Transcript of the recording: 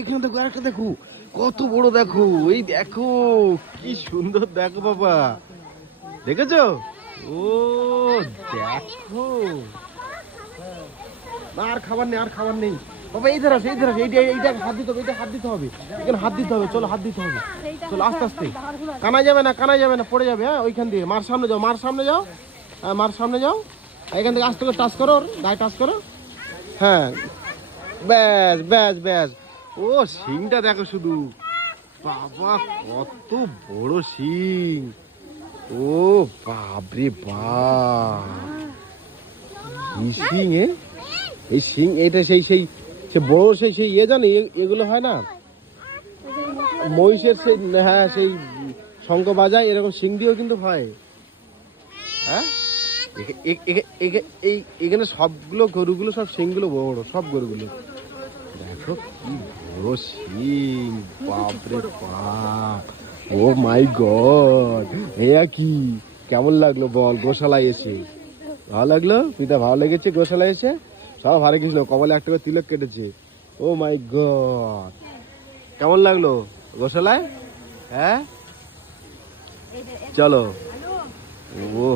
এখানে দেখো আরেকটা দেখো, কত বড় দেখো, এই দেখো কি সুন্দর দেখো বাবা, দেখেছো? ও দেখো, আর খাবার নেই, আর খাবার নেই বাবা। এই ধারা সেই ধারা, এইটা হাত দিতে হবে, এইটা হাত দিতে হবে, এখানে হাত দিতে হবে, চলো হাত দিতে হবে, চলো আস্তে আস্তে। কানায় যাবে না, কানায় যাবে না, পড়ে যাবে। হ্যাঁ ওইখান দিয়ে মার সামনে যাও, মার সামনে যাও, হ্যাঁ মার সামনে যাও, এখান থেকে আস্তে করে টাচ করো, ওর গায়ে টাচ করো। হ্যাঁ ব্যাস ব্যাস ব্যাস। ও শিংটা দেখো শুধু, বাবা কত বড় শিং, ও বাপরে বাপ, কি শিং এই শিং, এটা সেই সেই সে বড় সেই সেই জানো এগুলো হয় না মহিষের, সেই হ্যাঁ সেই শঙ্খ বাজায় এরকম শিং দিয়েও কিন্তু হয়। হ্যাঁ এখানে সবগুলো গরুগুলো, সব শিংগুলো বড়, সব গরুগুলো দেখো কি বড় শিং, বাপরে বাপ, ও মাই গড। কি কেমন লাগলো বল গোশালায় এসে? ভালো লাগলো পিতা, ভালো লেগেছে গোশালায় এসে? সব হারে কৃষ্ণ কপালে একটা করে তিলক কেটেছে। ও মাই গড, কেমন লাগলো গোশালায়? হ্যাঁ চলো। ও